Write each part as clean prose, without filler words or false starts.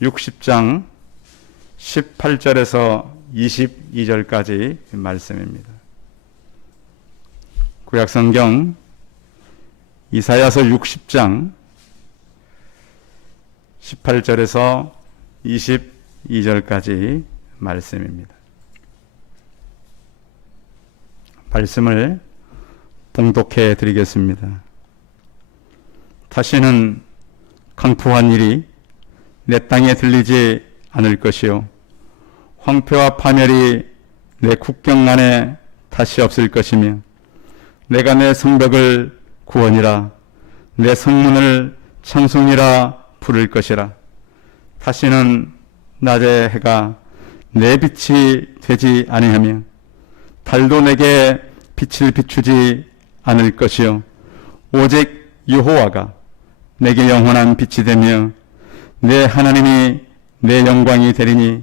60장 18절에서 22절까지 말씀입니다. 구약성경 이사야서 60장 18절에서 22절까지 말씀입니다. 말씀을 봉독해 드리겠습니다. 다시는 강포한 일이 내 땅에 들리지 않을 것이요 황폐와 파멸이 내 국경 안에 다시 없을 것이며 내가 내 성벽을 구원이라 내 성문을 찬송이라 부를 것이라. 다시는 낮의 해가 내 빛이 되지 아니하며 달도 내게 빛을 비추지 않을 것이요 오직 여호와가 내게 영원한 빛이 되며 내 하나님이 내 영광이 되리니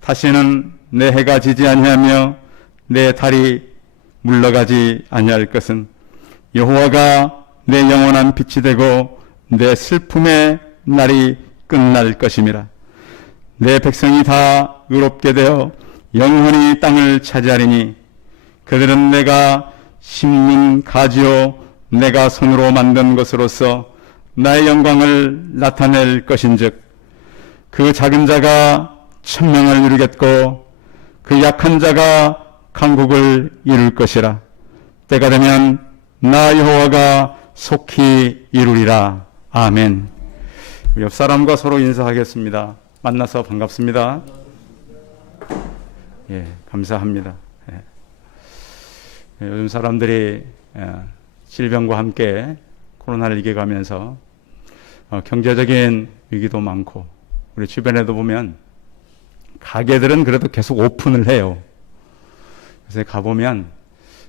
다시는 내 해가 지지 아니하며 내 달이 물러가지 아니할 것은 여호와가 내 영원한 빛이 되고 내 슬픔의 날이 끝날 것임이라. 내 백성이 다 의롭게 되어 영원히 땅을 차지하리니 그들은 내가 심는 가지요 내가 손으로 만든 것으로서 나의 영광을 나타낼 것인즉 그 작은 자가 천명을 이루겠고 그 약한 자가 강국을 이룰 것이라. 때가 되면 나 여호와가 속히 이루리라. 아멘. 옆 사람과 서로 인사하겠습니다. 만나서 반갑습니다. 예, 감사합니다. 예. 요즘 사람들이 질병과 함께 코로나를 이겨가면서 경제적인 위기도 많고 우리 주변에도 보면 가게들은 그래도 계속 오픈을 해요. 그래서 가보면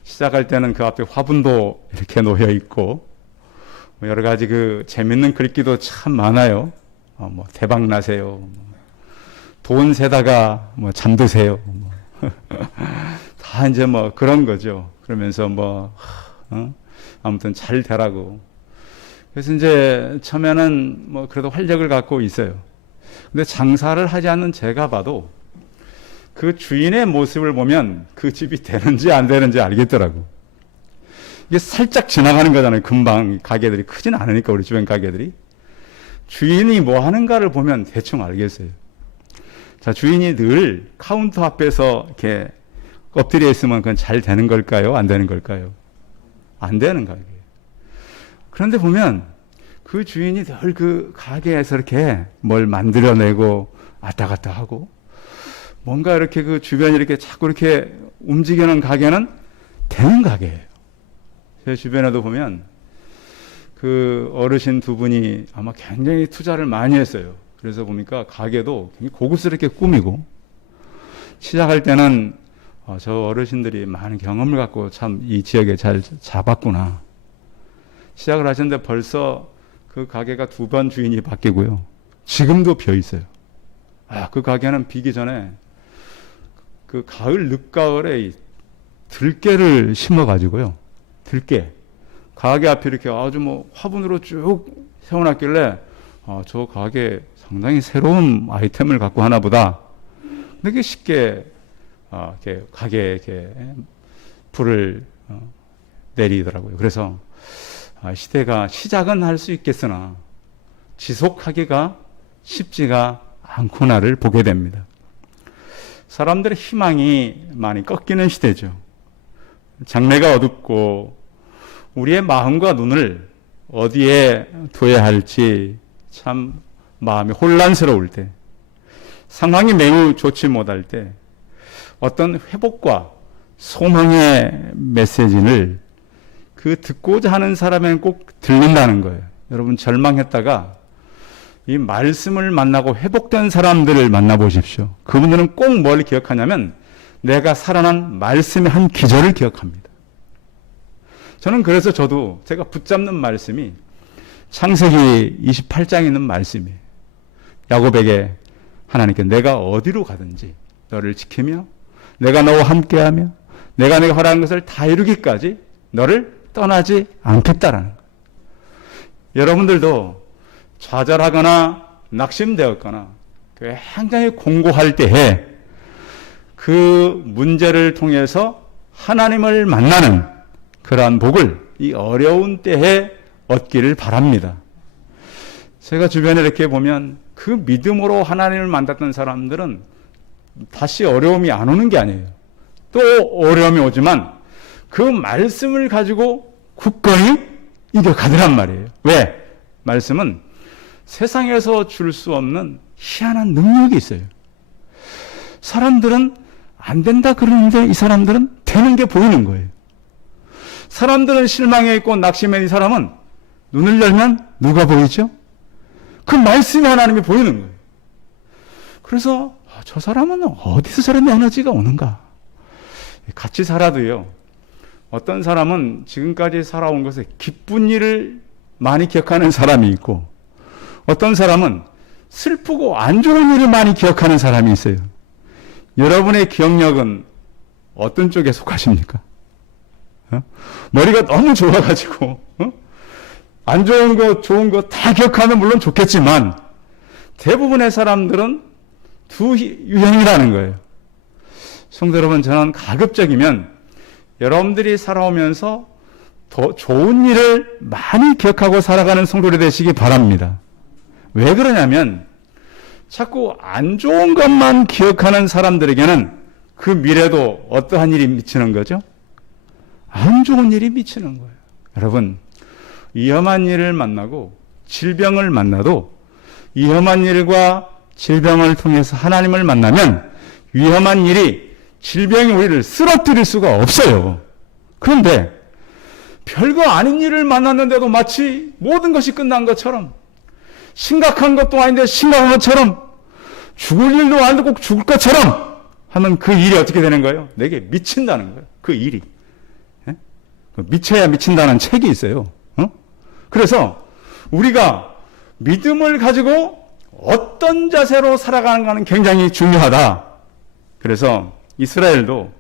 시작할 때는 그 앞에 화분도 이렇게 놓여 있고 여러 가지 그 재밌는 글귀도 참 많아요. 뭐 대박 나세요. 돈 세다가 뭐 잠드세요. 다 이제 뭐 그런 거죠. 그러면서 아무튼 잘 되라고. 그래서 이제 처음에는 뭐 그래도 활력을 갖고 있어요. 근데 장사를 하지 않는 제가 봐도 그 주인의 모습을 보면 그 집이 되는지 안 되는지 알겠더라고. 이게 살짝 지나가는 거잖아요. 금방 가게들이 크진 않으니까 우리 주변 가게들이. 주인이 뭐 하는가를 보면 대충 알겠어요. 자, 주인이 늘 카운터 앞에서 이렇게 엎드려 있으면 그건 잘 되는 걸까요? 안 되는 걸까요? 안 되는 가게예요. 그런데 보면 그 주인이 늘 그 가게에서 이렇게 뭘 만들어내고 왔다 갔다 하고 뭔가 이렇게 그 주변이 이렇게 자꾸 이렇게 움직이는 가게는 되는 가게예요. 제 주변에도 보면 그 어르신 두 분이 아마 굉장히 투자를 많이 했어요. 그래서 보니까 가게도 굉장히 고급스럽게 꾸미고 시작할 때는 저 어르신들이 많은 경험을 갖고 참 이 지역에 잘 잡았구나. 시작을 하셨는데 벌써 그 가게가 2번 주인이 바뀌고요. 지금도 비어 있어요. 그 가게는 비기 전에 그 가을, 늦가을에 들깨를 심어가지고요. 들깨. 가게 앞에 이렇게 아주 뭐 화분으로 쭉 세워놨길래 저 가게 상당히 새로운 아이템을 갖고 하나 보다. 되게 쉽게 이렇게 가게에 이렇게 불을 내리더라고요. 그래서 시대가 시작은 할 수 있겠으나 지속하기가 쉽지가 않구나를 보게 됩니다. 사람들의 희망이 많이 꺾이는 시대죠. 장래가 어둡고 우리의 마음과 눈을 어디에 둬야 할지 참 마음이 혼란스러울 때, 상황이 매우 좋지 못할 때 어떤 회복과 소망의 메시지를 그 듣고자 하는 사람에는 꼭 들린다는 거예요. 여러분 절망했다가 이 말씀을 만나고 회복된 사람들을 만나보십시오. 그분들은 꼭 뭘 기억하냐면 내가 살아난 말씀의 한 기절을 기억합니다. 저는 그래서 저도 제가 붙잡는 말씀이 창세기 28장에 있는 말씀이에요. 야곱에게 하나님께 내가 어디로 가든지 너를 지키며 내가 너와 함께하며 내가 네가 허락한 것을 다 이루기까지 너를 떠나지 않겠다라는 거예요. 여러분들도 좌절하거나 낙심되었거나 굉장히 공고할 때에 그 문제를 통해서 하나님을 만나는 그러한 복을 이 어려운 때에 얻기를 바랍니다. 제가 주변에 이렇게 보면 그 믿음으로 하나님을 만났던 사람들은 다시 어려움이 안 오는 게 아니에요. 또 어려움이 오지만 그 말씀을 가지고 굳건히 이겨가더란 말이에요. 왜? 말씀은 세상에서 줄 수 없는 희한한 능력이 있어요. 사람들은 안 된다 그러는데 이 사람들은 되는 게 보이는 거예요. 사람들은 실망해 있고 낙심해 이 사람은 눈을 열면 누가 보이죠? 그 말씀이 하나님이 보이는 거예요. 그래서 저 사람은 어디서 저런 에너지가 오는가? 같이 살아도요. 어떤 사람은 지금까지 살아온 것에 기쁜 일을 많이 기억하는 사람이 있고 어떤 사람은 슬프고 안 좋은 일을 많이 기억하는 사람이 있어요. 여러분의 기억력은 어떤 쪽에 속하십니까? 머리가 너무 좋아가지고 안 좋은 거 좋은 거 다 기억하면 물론 좋겠지만 대부분의 사람들은 두 유형이라는 거예요. 성도 여러분, 저는 가급적이면 여러분들이 살아오면서 더 좋은 일을 많이 기억하고 살아가는 성도들이 되시기 바랍니다. 왜 그러냐면 자꾸 안 좋은 것만 기억하는 사람들에게는 그 미래도 어떠한 일이 미치는 거죠? 안 좋은 일이 미치는 거예요. 여러분, 위험한 일을 만나고 질병을 만나도 위험한 일과 질병을 통해서 하나님을 만나면 위험한 일이 질병이 우리를 쓰러뜨릴 수가 없어요. 그런데 별거 아닌 일을 만났는데도 마치 모든 것이 끝난 것처럼 심각한 것도 아닌데 심각한 것처럼 죽을 일도 아닌데 꼭 죽을 것처럼 하면 그 일이 어떻게 되는 거예요? 내게 미친다는 거예요. 그 일이. 미쳐야 미친다는 책이 있어요. 그래서 우리가 믿음을 가지고 어떤 자세로 살아가는가는 굉장히 중요하다. 그래서 이스라엘도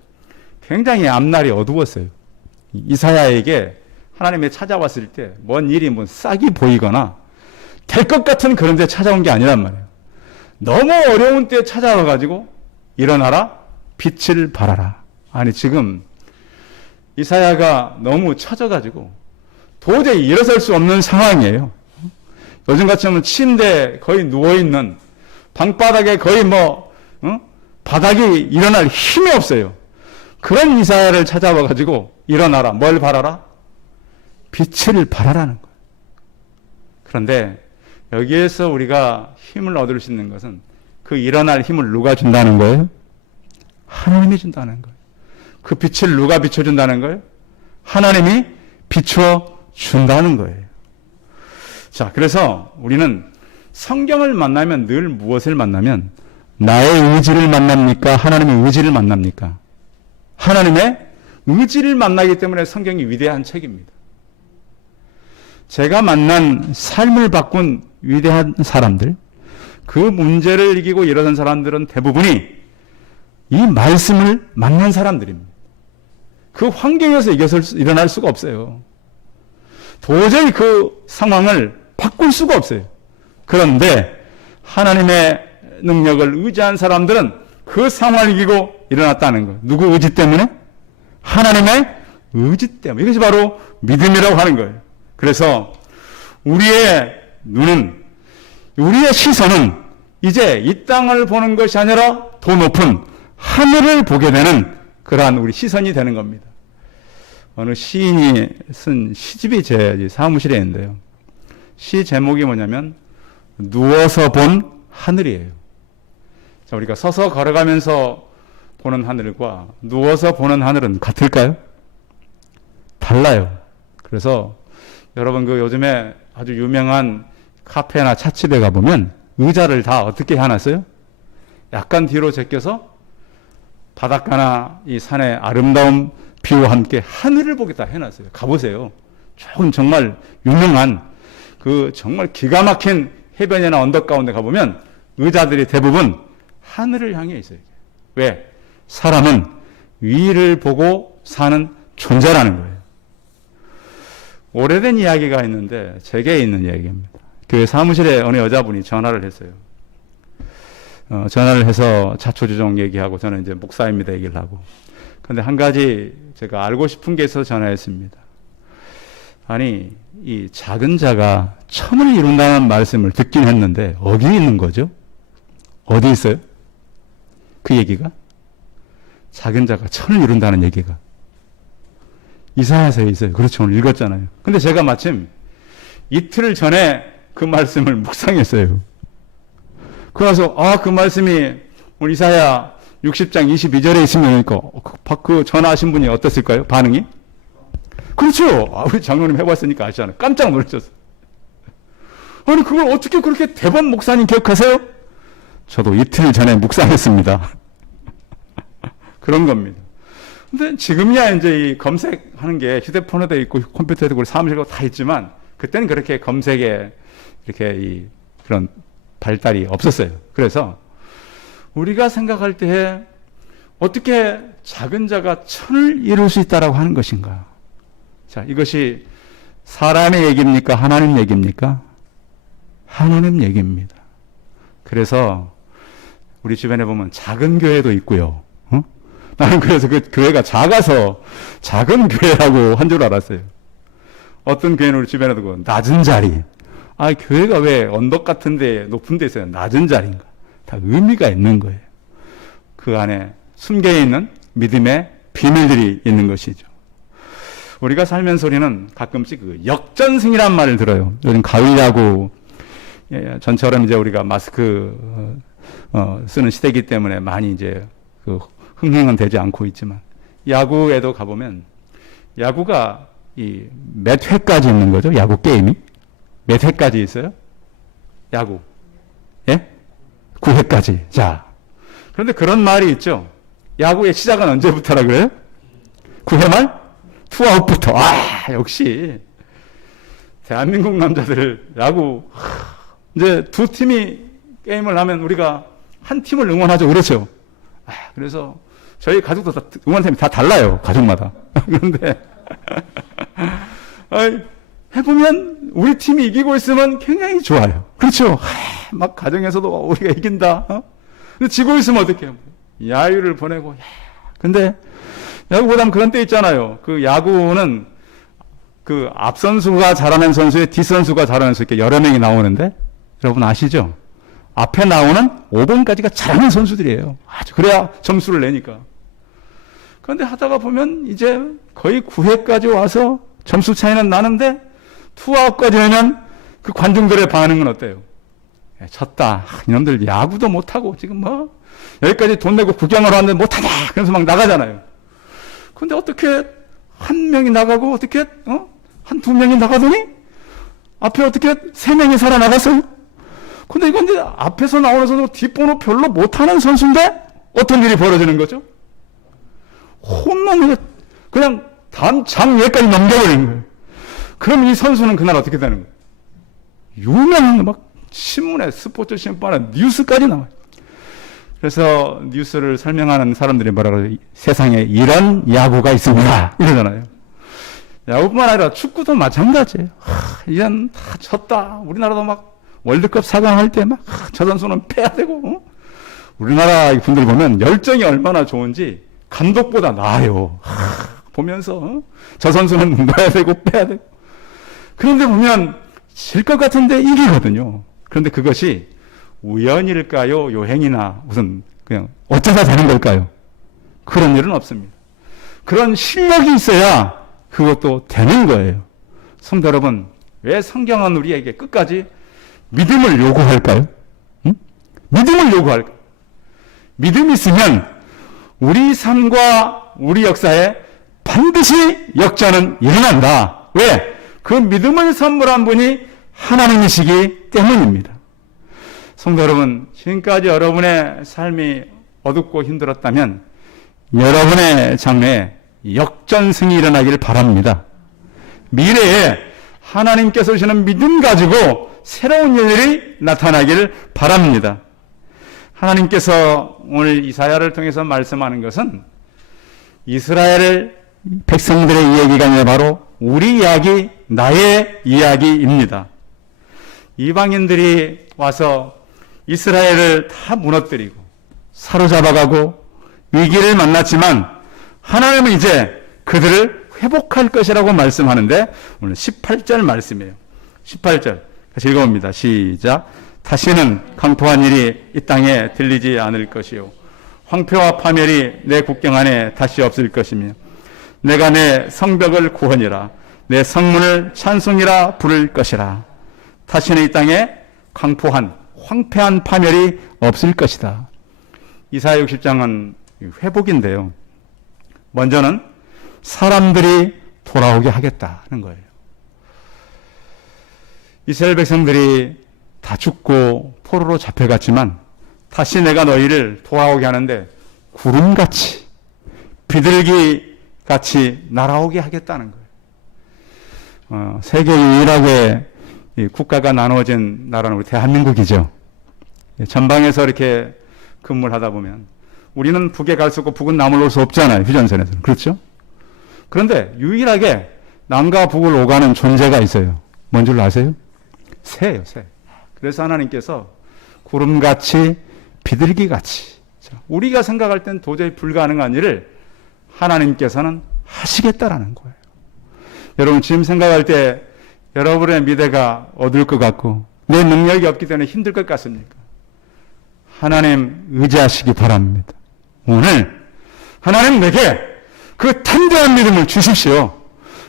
굉장히 앞날이 어두웠어요. 이사야에게 하나님이 찾아왔을 때 뭔 일이 뭐 싹이 보이거나 될 것 같은 그런 데 찾아온 게 아니란 말이에요. 너무 어려운 때 찾아와가지고 일어나라, 빛을 발하라. 아니 지금 이사야가 너무 처져가지고 도저히 일어설 수 없는 상황이에요. 요즘같이 하면 침대에 거의 누워있는 방바닥에 거의 바닥이 일어날 힘이 없어요. 그런 이사야를 찾아와가지고 일어나라. 뭘 바라라? 빛을 발하라는 거예요. 그런데 여기에서 우리가 힘을 얻을 수 있는 것은 그 일어날 힘을 누가 준다는 거예요? 하나님이 준다는 거예요. 그 빛을 누가 비춰준다는 거예요? 하나님이 비춰준다는 거예요. 자, 그래서 우리는 성경을 만나면 늘 무엇을 만나면 나의 의지를 만납니까? 하나님의 의지를 만납니까? 하나님의 의지를 만나기 때문에 성경이 위대한 책입니다. 제가 만난 삶을 바꾼 위대한 사람들, 그 문제를 이기고 일어선 사람들은 대부분이 이 말씀을 만난 사람들입니다. 그 환경에서 일어날 수가 없어요. 도저히 그 상황을 바꿀 수가 없어요. 그런데 하나님의 능력을 의지한 사람들은 그 상황을 이기고 일어났다는 거예요. 누구 의지 때문에? 하나님의 의지 때문에. 이것이 바로 믿음이라고 하는 거예요. 그래서 우리의 눈은, 우리의 시선은 이제 이 땅을 보는 것이 아니라 더 높은 하늘을 보게 되는 그러한 우리 시선이 되는 겁니다. 어느 시인이 쓴 시집이 제 사무실에 있는데요. 시 제목이 뭐냐면 누워서 본 하늘이에요. 자, 우리가 서서 걸어가면서 보는 하늘과 누워서 보는 하늘은 같을까요? 달라요. 그래서 여러분 그 요즘에 아주 유명한 카페나 찻집에 가보면 의자를 다 어떻게 해놨어요? 약간 뒤로 제껴서 바닷가나 이 산의 아름다운 뷰와 함께 하늘을 보겠다 해놨어요. 가보세요. 조금 정말 유명한 그 정말 기가 막힌 해변이나 언덕 가운데 가보면 의자들이 대부분 하늘을 향해 있어요. 왜? 사람은 위를 보고 사는 존재라는 거예요. 오래된 이야기가 있는데 제게 있는 이야기입니다. 교회 사무실에 어느 여자분이 전화를 했어요. 전화를 해서 자초지종 얘기하고 저는 이제 목사입니다 얘기를 하고. 근데 한 가지 제가 알고 싶은 게 있어서 전화했습니다. 아니, 이 작은 자가 천을 이룬다는 말씀을 듣긴 했는데 어디 있는 거죠? 어디 있어요? 그 얘기가? 작은 자가 천을 이룬다는 얘기가. 이사야서에 있어요. 그렇죠. 오늘 읽었잖아요. 근데 제가 마침 이틀 전에 그 말씀을 묵상했어요. 그래서 그 말씀이 우리 이사야 60장 22절에 있으면 그 전화하신 분이 어땠을까요? 반응이? 그렇죠. 우리 장로님 해봤으니까 아시잖아요. 깜짝 놀라셨어요. 아니 그걸 어떻게 그렇게 대번 목사님 기억하세요? 저도 이틀 전에 묵상했습니다. 그런 겁니다. 근데 지금이야 이제 이 검색하는 게 휴대폰에도 있고 컴퓨터에도 있고 사무실에도 다 있지만 그때는 그렇게 검색에 이렇게 그런 발달이 없었어요. 그래서 우리가 생각할 때에 어떻게 작은 자가 천을 이룰 수 있다라고 하는 것인가? 자, 이것이 사람의 얘기입니까? 하나님 얘기입니까? 하나님 얘기입니다. 그래서 우리 주변에 보면 작은 교회도 있고요. 나는 그래서 그 교회가 작아서 작은 교회라고 한 줄 알았어요. 어떤 교회는 우리 주변에도 그 낮은 자리. 교회가 왜 언덕 같은 데 높은 데 있어요? 낮은 자리인가? 다 의미가 있는 거예요. 그 안에 숨겨 있는 믿음의 비밀들이 있는 것이죠. 우리가 살면서 우리는 가끔씩 그 역전승이란 말을 들어요. 요즘 가을 야구, 전처럼 이제 우리가 마스크 쓰는 시대이기 때문에 많이 이제 그 흥행은 되지 않고 있지만 야구에도 가보면 야구가 몇 회까지 있는 거죠? 야구 게임이? 몇 회까지 있어요? 야구. 예? 9회까지. 자. 그런데 그런 말이 있죠. 야구의 시작은 언제부터라 그래요? 9회 말? 투아웃부터. 역시. 대한민국 남자들 야구. 이제 두 팀이 게임을 하면 우리가 한 팀을 응원하죠. 그렇죠? 그래서 저희 가족도 다 응원팀이 다 달라요. 가족마다. 그런데 해보면 우리 팀이 이기고 있으면 굉장히 좋아요. 그렇죠? 막 가정에서도 우리가 이긴다. 근데 지고 있으면 어떻게 해요? 야유를 보내고. 근데 야구보다는 그런 때 있잖아요. 그 야구는 그 앞선수가 잘하는 선수에 뒷선수가 잘하는 선수 이렇게 여러 명이 나오는데 여러분 아시죠? 앞에 나오는 5번까지가 잘하는 선수들이에요. 그래야 점수를 내니까. 그런데 하다가 보면 이제 거의 9회까지 와서 점수 차이는 나는데 투아웃까지 되면 그 관중들의 반응은 어때요? 졌다. 이놈들 야구도 못하고 지금 여기까지 돈 내고 구경을 하는데 못하냐. 그래서 막 나가잖아요. 근데 어떻게 한 명이 나가고 어떻게 한 두 명이 나가더니 앞에 어떻게 세 명이 살아나갔어요? 근데 이건 이제 앞에서 나오는 선수 뒷번호 별로 못하는 선수인데 어떤 일이 벌어지는 거죠? 홈런을 그냥 장외까지 넘겨버리는 거예요. 그럼 이 선수는 그날 어떻게 되는 거예요? 유명한 막 신문에 스포츠 신문에 뉴스까지 나와요. 그래서 뉴스를 설명하는 사람들이 뭐라고 세상에 이런 야구가 있습니다. 이러잖아요. 야구뿐만 아니라 축구도 마찬가지예요. 이런 다 졌다. 우리나라도 막 월드컵 4강 할 때 막 저 선수는 패야 되고 우리나라 분들 보면 열정이 얼마나 좋은지 감독보다 나아요. 보면서 저 선수는 넣어야 되고 빼야 되고 그런데 보면 질 것 같은데 이기거든요. 그런데 그것이 우연일까요? 요행이나 무슨 그냥 어쩌다 되는 걸까요? 그런 일은 없습니다. 그런 실력이 있어야 그것도 되는 거예요. 성도 여러분, 왜 성경은 우리에게 끝까지 믿음을 요구할까요? 응? 믿음을 요구할까요? 믿음이 있으면 우리 삶과 우리 역사에 반드시 역전은 일어난다. 왜? 그 믿음을 선물한 분이 하나님이시기 때문입니다. 성도 여러분, 지금까지 여러분의 삶이 어둡고 힘들었다면 여러분의 장래에 역전승이 일어나길 바랍니다. 미래에 하나님께서 주시는 믿음 가지고 새로운 일들이 나타나길 바랍니다. 하나님께서 오늘 이사야를 통해서 말씀하는 것은 이스라엘 백성들의 이야기가 아니라 바로 우리 이야기, 나의 이야기입니다. 이방인들이 와서 이스라엘을 다 무너뜨리고 사로잡아가고 위기를 만났지만 하나님은 이제 그들을 회복할 것이라고 말씀하는데 오늘 18절 말씀이에요. 18절 같이 읽어봅니다. 시작. 다시는 강포한 일이 이 땅에 들리지 않을 것이요 황폐와 파멸이 내 국경 안에 다시 없을 것이며 내가 내 성벽을 구원이라 내 성문을 찬송이라 부를 것이라. 다시는 이 땅에 강포한 황폐한 파멸이 없을 것이다. 이사야 60장은 회복인데요. 먼저는 사람들이 돌아오게 하겠다는 거예요. 이스라엘 백성들이 다 죽고 포로로 잡혀갔지만 다시 내가 너희를 돌아오게 하는데 구름같이 비둘기같이 날아오게 하겠다는 거예요. 세계 유일하게 국가가 나누어진 나라는 우리 대한민국이죠. 전방에서 이렇게 근무를 하다 보면 우리는 북에 갈 수 없고 북은 남을 올 수 없잖아요. 휴전선에서는. 그렇죠? 그런데 유일하게 남과 북을 오가는 존재가 있어요. 뭔 줄 아세요? 새예요, 새. 그래서 하나님께서 구름같이 비둘기같이 우리가 생각할 땐 도저히 불가능한 일을 하나님께서는 하시겠다라는 거예요. 여러분 지금 생각할 때 여러분의 미래가 어두울 것 같고 내 능력이 없기 때문에 힘들 것 같습니까? 하나님 의지하시기 바랍니다. 오늘 하나님 내게 그 탄대한 믿음을 주십시오.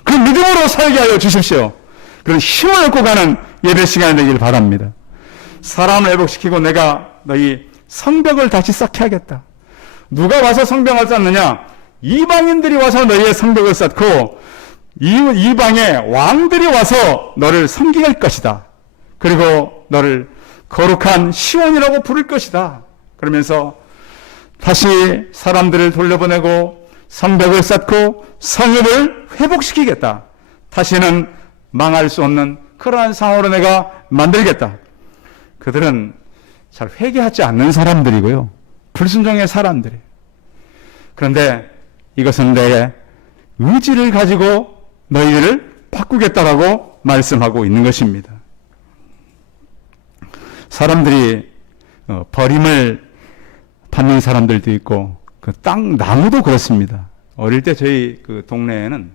그 믿음으로 살게 하여 주십시오. 그런 힘을 얻고 가는 예배 시간이 되길 바랍니다. 사람을 회복시키고 내가 너희 성벽을 다시 쌓게 하겠다. 누가 와서 성벽을 쌓느냐? 이방인들이 와서 너희의 성벽을 쌓고 이방의 왕들이 와서 너를 섬길 것이다. 그리고 너를 거룩한 시온이라고 부를 것이다. 그러면서 다시 사람들을 돌려보내고 성벽을 쌓고 성읍을 회복시키겠다. 다시는 망할 수 없는 그러한 상황으로 내가 만들겠다. 그들은 잘 회개하지 않는 사람들이고요. 불순종의 사람들이에요. 그런데 이것은 내 의지를 가지고 너희들을 바꾸겠다라고 말씀하고 있는 것입니다. 사람들이 버림을 받는 사람들도 있고 그 땅 나무도 그렇습니다. 어릴 때 저희 그 동네에는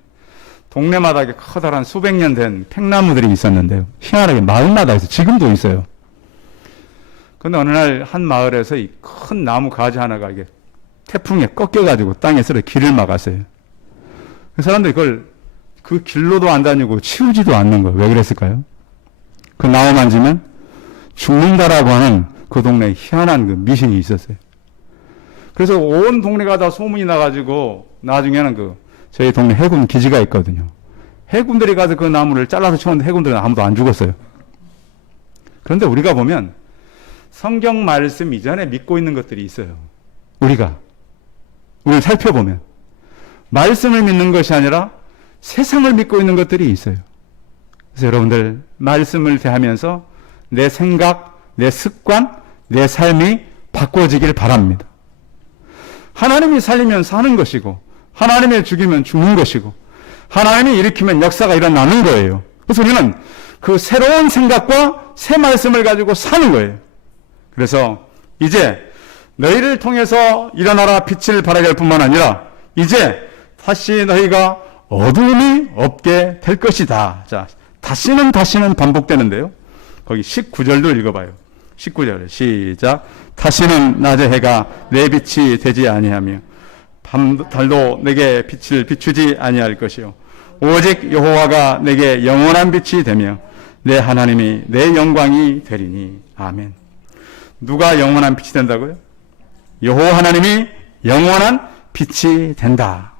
동네마다 커다란 수백 년 된 팽나무들이 있었는데요. 희한하게 마을마다 있어요. 지금도 있어요. 그런데 어느 날 한 마을에서 이 큰 나무 가지 하나가 이게 태풍에 꺾여가지고 땅에서 길을 막았어요. 그 사람들이 그걸 그 길로도 안 다니고 치우지도 않는 거예요. 왜 그랬을까요? 그 나무 만지면 죽는다라고 하는 그 동네에 희한한 그 미신이 있었어요. 그래서 온 동네가 다 소문이 나가지고 나중에는 저희 동네 해군 기지가 있거든요. 해군들이 가서 그 나무를 잘라서 치웠는데 해군들은 아무도 안 죽었어요. 그런데 우리가 보면 성경 말씀 이전에 믿고 있는 것들이 있어요. 우리를 살펴보면 말씀을 믿는 것이 아니라 세상을 믿고 있는 것들이 있어요. 그래서 여러분들 말씀을 대하면서 내 생각, 내 습관, 내 삶이 바꿔지길 바랍니다. 하나님이 살리면 사는 것이고 하나님이 죽이면 죽는 것이고 하나님이 일으키면 역사가 일어나는 거예요. 그래서 우리는 그 새로운 생각과 새 말씀을 가지고 사는 거예요. 그래서 이제 너희를 통해서 일어나라 빛을 발하게 할 뿐만 아니라 이제 다시 너희가 어두움이 없게 될 것이다. 자, 다시는 반복되는데요. 거기 19절도 읽어봐요. 19절 시작. 다시는 낮의 해가 내 빛이 되지 아니하며 달도 내게 빛을 비추지 아니할 것이요 오직 여호와가 내게 영원한 빛이 되며 내 하나님이 내 영광이 되리니. 아멘. 누가 영원한 빛이 된다고요? 여호와 하나님이 영원한 빛이 된다.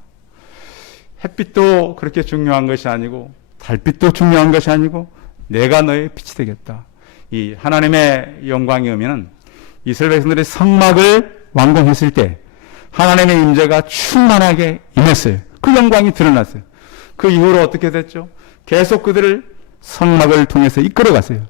햇빛도 그렇게 중요한 것이 아니고 달빛도 중요한 것이 아니고 내가 너의 빛이 되겠다. 이 하나님의 영광이 오면은 이스라엘 백성들의 성막을 완공했을 때 하나님의 임재가 충만하게 임했어요. 그 영광이 드러났어요. 그 이후로 어떻게 됐죠? 계속 그들을 성막을 통해서 이끌어갔어요.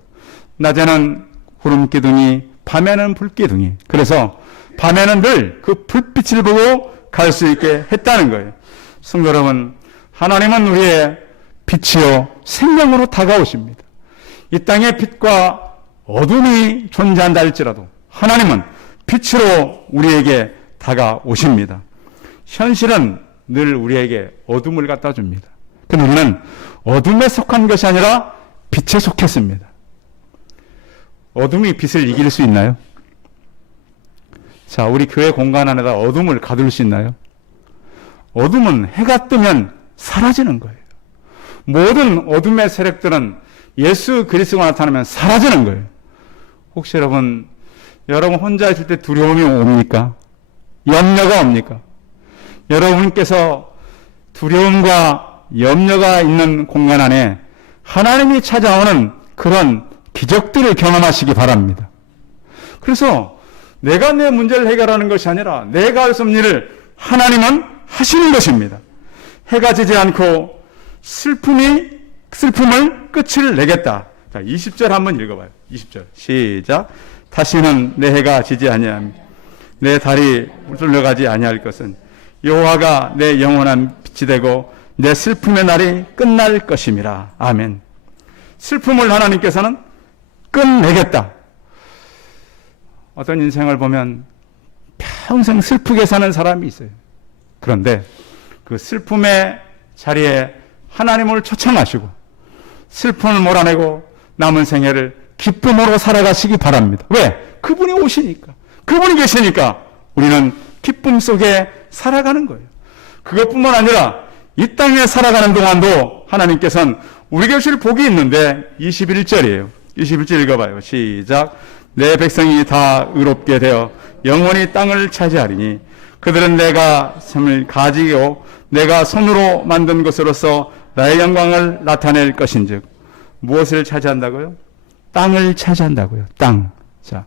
낮에는 구름기둥이, 밤에는 불기둥이. 그래서 밤에는 늘 그 불빛을 보고 갈 수 있게 했다는 거예요. 성도 여러분, 하나님은 우리의 빛이요 생명으로 다가오십니다. 이 땅의 빛과 어둠이 존재한다 할지라도 하나님은 빛으로 우리에게 다가오십니다. 현실은 늘 우리에게 어둠을 갖다 줍니다. 근데 우리는 어둠에 속한 것이 아니라 빛에 속했습니다. 어둠이 빛을 이길 수 있나요? 자, 우리 교회 공간 안에다 어둠을 가둘 수 있나요? 어둠은 해가 뜨면 사라지는 거예요. 모든 어둠의 세력들은 예수 그리스도가 나타나면 사라지는 거예요. 혹시 여러분 혼자 있을 때 두려움이 옵니까? 염려가 옵니까? 여러분께서 두려움과 염려가 있는 공간 안에 하나님이 찾아오는 그런 기적들을 경험하시기 바랍니다. 그래서 내가 내 문제를 해결하는 것이 아니라 내가 할 수 없는 일을 하나님은 하시는 것입니다. 해가 지지 않고 슬픔을 끝을 내겠다. 자, 20절 한번 읽어봐요. 20절 시작. 다시는 내 해가 지지 아니하며 내 달이 돌려가지 아니할 것은 여호와가 내 영원한 빛이 되고 내 슬픔의 날이 끝날 것임이라. 아멘. 슬픔을 하나님께서는 끝내겠다. 어떤 인생을 보면 평생 슬프게 사는 사람이 있어요. 그런데 그 슬픔의 자리에 하나님을 초청하시고 슬픔을 몰아내고 남은 생애를 기쁨으로 살아가시기 바랍니다. 왜? 그분이 오시니까. 그분이 계시니까 우리는 기쁨 속에 살아가는 거예요. 그것뿐만 아니라 이 땅에 살아가는 동안도 하나님께서는 우리에게 주실 복이 있는데 21절이에요. 21절 읽어봐요. 시작. 내 백성이 다 의롭게 되어 영원히 땅을 차지하리니 그들은 내가 섬을 가지고 내가 손으로 만든 것으로서 나의 영광을 나타낼 것인즉. 무엇을 차지한다고요? 땅을 차지한다고요. 땅. 자,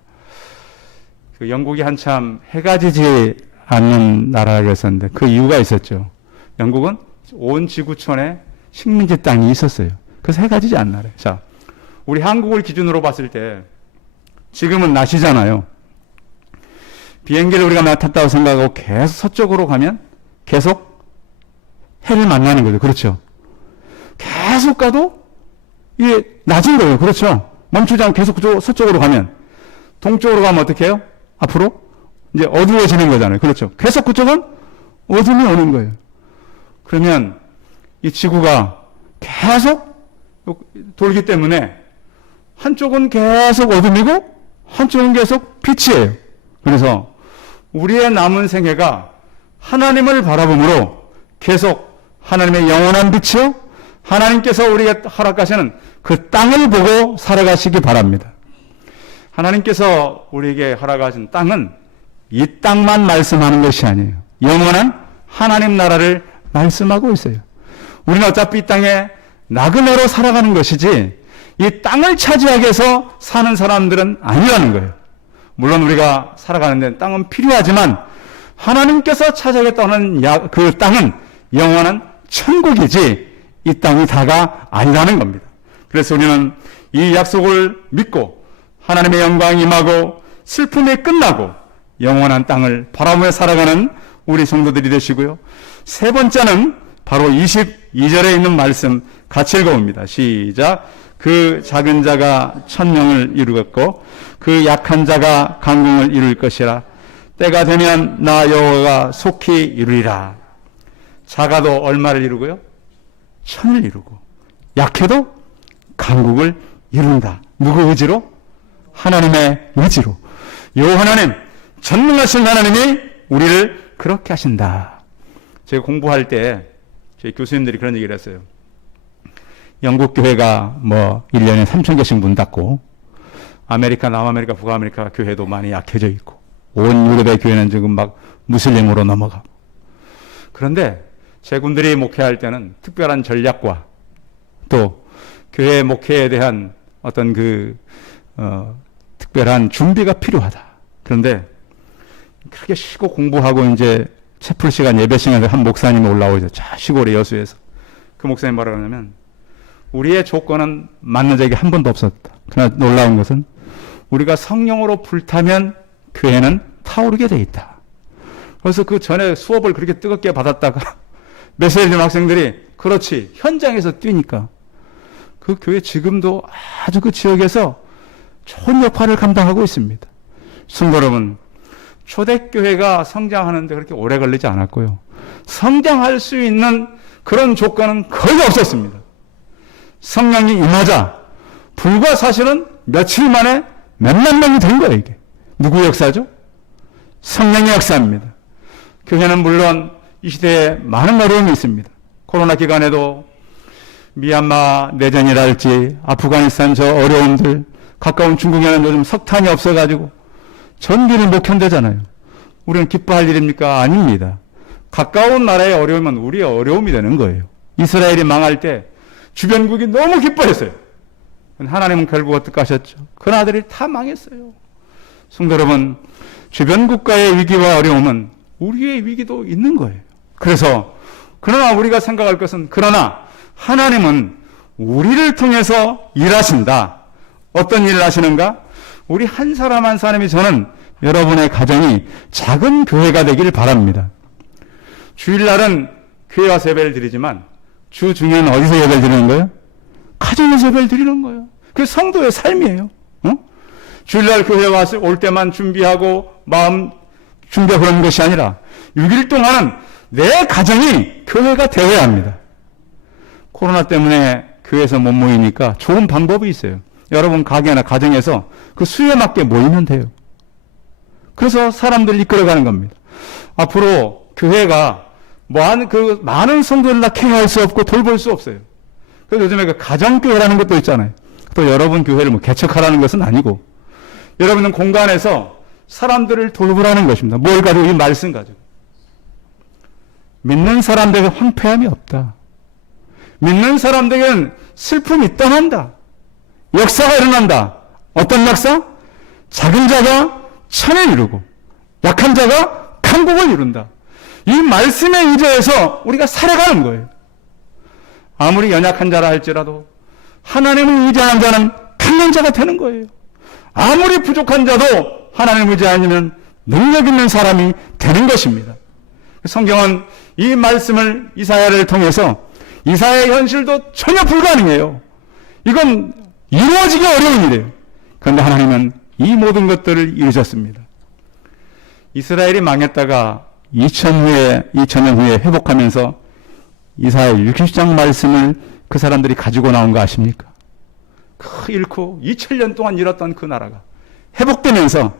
그 영국이 한참 해가 지지 않는 나라라고 했었는데 그 이유가 있었죠. 영국은 온 지구촌에 식민지 땅이 있었어요. 그래서 해가 지지 않는 나라예요. 자, 우리 한국을 기준으로 봤을 때 지금은 낮이잖아요. 비행기를 우리가 탔다고 생각하고 계속 서쪽으로 가면 계속 해를 만나는 거죠. 그렇죠? 계속 가도 이게 낮은 거예요. 그렇죠? 멈추지 않고 계속 서쪽으로 가면 동쪽으로 가면 어떻게 해요? 앞으로 이제 어두워지는 거잖아요. 그렇죠? 계속 그쪽은 어둠이 오는 거예요. 그러면 이 지구가 계속 돌기 때문에 한쪽은 계속 어둠이고 한쪽은 계속 빛이에요. 그래서 우리의 남은 생애가 하나님을 바라봄으로 계속 하나님의 영원한 빛이요 하나님께서 우리에게 허락하시는 그 땅을 보고 살아가시기 바랍니다. 하나님께서 우리에게 허락하신 땅은 이 땅만 말씀하는 것이 아니에요. 영원한 하나님 나라를 말씀하고 있어요. 우리는 어차피 이 땅에 나그네로 살아가는 것이지 이 땅을 차지하기 위해서 사는 사람들은 아니라는 거예요. 물론 우리가 살아가는 데는 땅은 필요하지만 하나님께서 차지하겠다는 그 땅은 영원한 천국이지 이 땅이 다가 아니라는 겁니다. 그래서 우리는 이 약속을 믿고 하나님의 영광이 임하고 슬픔이 끝나고 영원한 땅을 바라보며 살아가는 우리 성도들이 되시고요. 세 번째는 바로 22절에 있는 말씀 같이 읽어봅니다. 시작. 그 작은 자가 천명을 이루겠고 그 약한 자가 강공을 이룰 것이라. 때가 되면 나 여호와가 속히 이루리라. 작아도 얼마를 이루고요? 천을 이루고 약해도 강국을 이룬다. 누구 의지로? 하나님의 의지로. 요 하나님, 전능하신 하나님이 우리를 그렇게 하신다. 제가 공부할 때 저희 교수님들이 그런 얘기를 했어요. 영국 교회가 1년에 3,000개씩 문 닫고 남아메리카, 북아메리카 교회도 많이 약해져 있고 온 유럽의 교회는 지금 막 무슬림으로 넘어가고. 그런데 제 군들이 목회할 때는 특별한 전략과 또 교회 목회에 대한 어떤 특별한 준비가 필요하다. 그런데 그렇게 쉬고 공부하고 이제 채플 시간, 예배 시간에 한 목사님이 올라오죠. 시골의 여수에서. 그 목사님 뭐라 그러냐면 우리의 조건은 맞는 적이 한 번도 없었다. 그러나 놀라운 것은 우리가 성령으로 불타면 교회는 타오르게 돼 있다. 그래서 그 전에 수업을 그렇게 뜨겁게 받았다가 메시지 학생들이 그렇지 현장에서 뛰니까 그 교회 지금도 아주 그 지역에서 좋은 역할을 감당하고 있습니다. 성도 여러분, 초대교회가 성장하는데 그렇게 오래 걸리지 않았고요. 성장할 수 있는 그런 조건은 거의 없었습니다. 성령이 임하자 불과 사실은 며칠 만에 몇만 명이 된 거예요. 이게 누구 역사죠? 성령의 역사입니다. 교회는 물론 이 시대에 많은 어려움이 있습니다. 코로나 기간에도 미얀마 내전이랄지 아프가니스탄 저 어려움들, 가까운 중국에는 요즘 석탄이 없어가지고 전기를 못 견뎌잖아요. 우리는 기뻐할 일입니까? 아닙니다. 가까운 나라의 어려움은 우리의 어려움이 되는 거예요. 이스라엘이 망할 때 주변국이 너무 기뻐했어요. 하나님은 결국 어떻게 하셨죠? 그 나라들이 다 망했어요. 성도 여러분, 주변 국가의 위기와 어려움은 우리의 위기도 있는 거예요. 그래서 그러나 우리가 생각할 것은, 그러나 하나님은 우리를 통해서 일하신다. 어떤 일을 하시는가? 우리 한 사람 한 사람이, 저는 여러분의 가정이 작은 교회가 되길 바랍니다. 주일날은 교회 와서 예배를 드리지만 주 중에는 어디서 예배를 드리는 거예요? 가정에서 예배를 드리는 거예요. 그게 성도의 삶이에요. 주일날 교회 와서 올 때만 준비하고 마음 준비하고 그러는 것이 아니라 6일 동안은 내 가정이 교회가 되어야 합니다. 코로나 때문에 교회에서 못 모이니까 좋은 방법이 있어요. 여러분 가게나 가정에서 그 수요에 맞게 모이면 돼요. 그래서 사람들을 이끌어가는 겁니다. 앞으로 교회가 많은 성도를 다 케어할 수 없고 돌볼 수 없어요. 그래서 요즘에 그 가정교회라는 것도 있잖아요. 또 여러분 교회를 개척하라는 것은 아니고, 여러분은 공간에서 사람들을 돌보라는 것입니다. 뭘 가지고? 이 말씀 가지고. 믿는 사람들에게 황폐함이 없다. 믿는 사람들에게는 슬픔이 떠난다. 역사가 일어난다. 어떤 역사? 작은 자가 천을 이루고 약한 자가 강국을 이룬다. 이 말씀에 의지해서 우리가 살아가는 거예요. 아무리 연약한 자라 할지라도 하나님을 의지하는 자는 강한 자가 되는 거예요. 아무리 부족한 자도 하나님을 의지하면 능력 있는 사람이 되는 것입니다. 성경은 이 말씀을 이사야를 통해서, 이사야의 현실도 전혀 불가능해요. 이건 이루어지기 어려운 일이에요. 그런데 하나님은 이 모든 것들을 이루셨습니다. 이스라엘이 망했다가 2000년 후에 회복하면서 이사야 60장 말씀을 그 사람들이 가지고 나온 거 아십니까? 잃고 2000년 동안 잃었던 그 나라가 회복되면서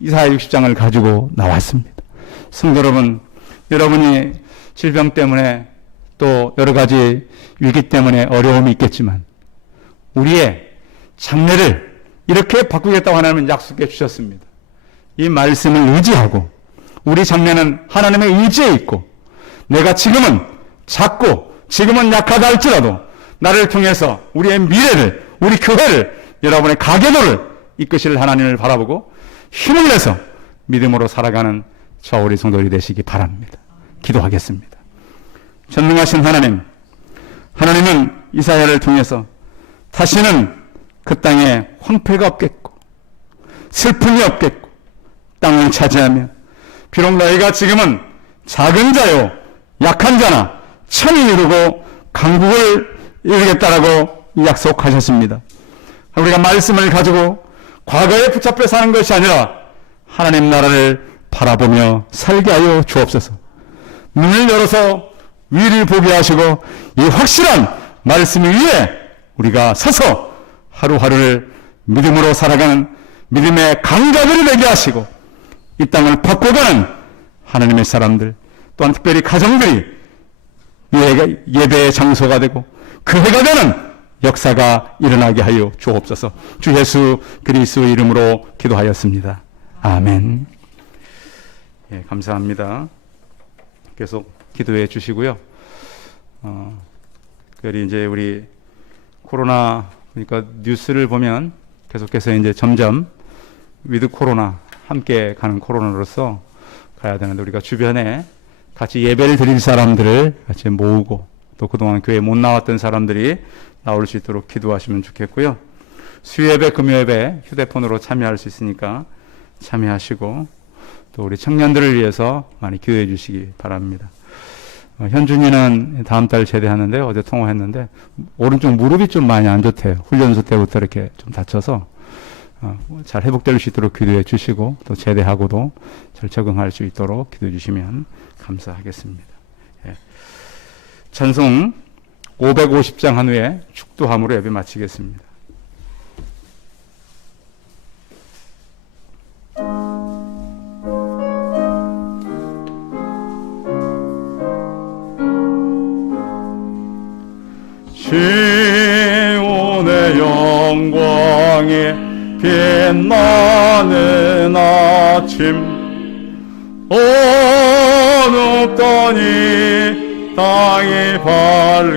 이사야 60장을 가지고 나왔습니다. 성도 여러분, 여러분이 질병 때문에 또 여러 가지 위기 때문에 어려움이 있겠지만 우리의 장래를 이렇게 바꾸겠다고 하나님은 약속해 주셨습니다. 이 말씀을 의지하고, 우리 장래는 하나님의 의지에 있고, 내가 지금은 작고 지금은 약하다 할지라도 나를 통해서 우리의 미래를, 우리 교회를, 여러분의 가계도를 이끄실 하나님을 바라보고 힘을 내서 믿음으로 살아가는 저 우리 성도들이 되시기 바랍니다. 기도하겠습니다. 전능하신 하나님, 하나님은 이사야를 통해서 다시는 그 땅에 황폐가 없겠고 슬픔이 없겠고 땅을 차지하며, 비록 너희가 지금은 작은 자요 약한 자나 천이 이루고 강국을 이루겠다라고 약속하셨습니다. 우리가 말씀을 가지고 과거에 붙잡혀 사는 것이 아니라 하나님 나라를 바라보며 살게 하여 주옵소서. 눈을 열어서 위를 보게 하시고 이 확실한 말씀 위에 우리가 서서 하루하루를 믿음으로 살아가는 믿음의 강자들이 되게 하시고, 이 땅을 바꿔가는 하나님의 사람들, 또한 특별히 가정들이 예배의 장소가 되고 교회가 되는 역사가 일어나게 하여 주옵소서. 주 예수 그리스도의 이름으로 기도하였습니다. 아멘. 예, 감사합니다. 계속 기도해 주시고요. 특별히 이제 우리 코로나, 그러니까 뉴스를 보면 계속해서 이제 점점 위드 코로나, 함께 가는 코로나로서 가야 되는데, 우리가 주변에 같이 예배를 드릴 사람들을 같이 모으고, 또 그동안 교회에 못 나왔던 사람들이 나올 수 있도록 기도하시면 좋겠고요. 수요예배, 금요예배 휴대폰으로 참여할 수 있으니까 참여하시고, 또 우리 청년들을 위해서 많이 기도해 주시기 바랍니다. 현준이는 다음 달 제대하는데 어제 통화했는데 오른쪽 무릎이 좀 많이 안 좋대요. 훈련소 때부터 이렇게 좀 다쳐서 잘 회복될 수 있도록 기도해 주시고 또 제대하고도 잘 적응할 수 있도록 기도해 주시면 감사하겠습니다. 예. 찬송 550장 한 후에 축도함으로 예배 마치겠습니다. 시온의 영광이 빛나는 아침 어둡더니 땅이 밝아오네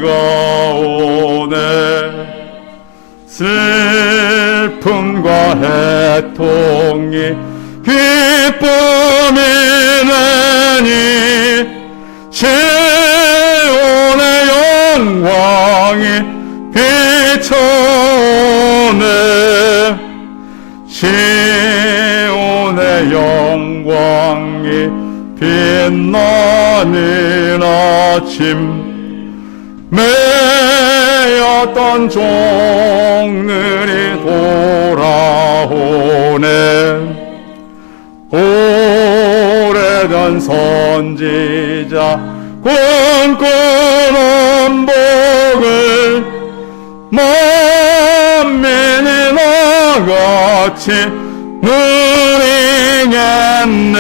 슬픔과 해통이 기쁨이 되니 시온의 영광이 비춰오네 시온의 영광이 빛나는 아침 매였던 종들이 돌아오네 오래전 선지자 꿈꾸는 복을 만민이 나같이 누리겠네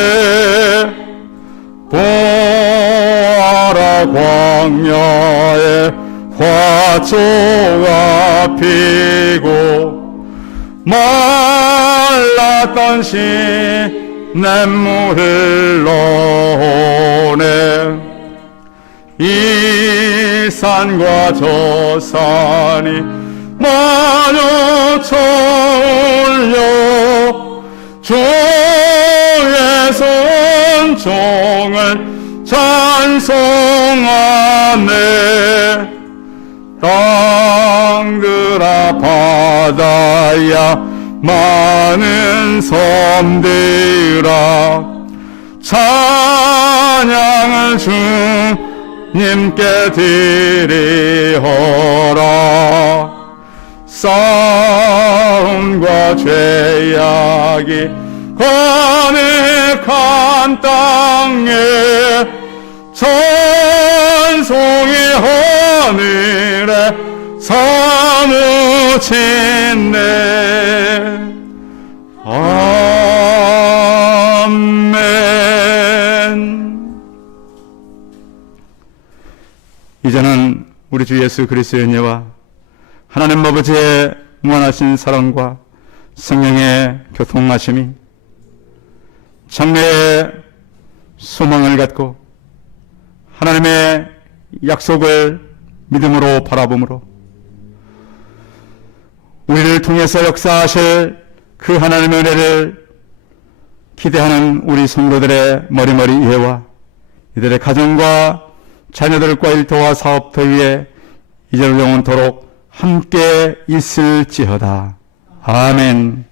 보아라 광야에 화초가 피고 말랐던 시냇물 흘러오네 이 산과 저 산이 마저 쳐올려 주의 손종을 찬송하네 땅들아 바다야 많은 섬들아 찬양을 주님께 드리어라 싸움과 죄악이 가득한 땅에 찬송이 하늘에 사무치네 아멘. 이제는 우리 주 예수 그리스도의 은혜와 하나님 아버지의 무한하신 사랑과 성령의 교통하심이 장래의 소망을 갖고 하나님의 약속을 믿음으로 바라봄으로 우리를 통해서 역사하실 그 하나님의 은혜를 기대하는 우리 성도들의 머리머리 이해와 이들의 가정과 자녀들과 일터와 사업터 위에 이제로 영원토록 함께 있을지어다. 아멘.